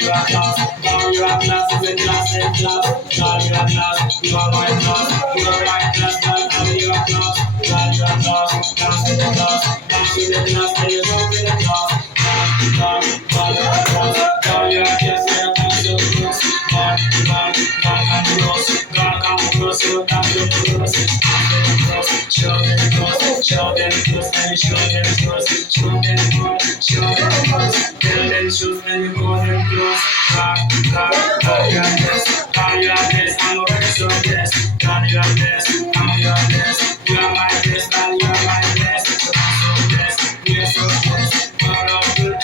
you are class, now you are class, is a class, a class, now you are class, you are my class, you are my class, now you are class, now you are class, class in the class, class in the class, and you don't in the class, class, now you are yes, you are class, you are class, man, and cross, you are class, you cross, show them the cross, show them the cross, and show them the cross, show them the cross, show them the cross, tell them shoes when you go them close. God, you are blessed, God, you are blessed, I'm already so blessed. God, you are blessed, God, you are blessed, you are my blessed, God, you are my blessed. So blessed, we are so blessed, God of good.